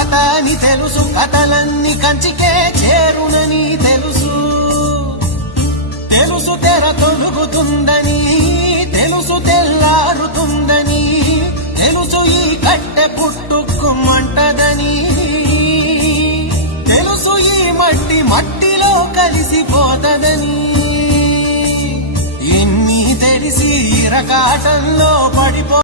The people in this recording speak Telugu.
కథని అని తెలుసు కథలన్నీ కంచికే చేరునని తెలుసు. తెలుసు తెర తొలుగుతుందని తెలుసు తెల్లారుతుందని తెలుసు ఈ కట్టె పుట్టుకుమంటదని తెలుసు ఈ మట్టి మట్టిలో కలిసిపోతదని. ఎన్ని తెలిసి ఇరకాటంలో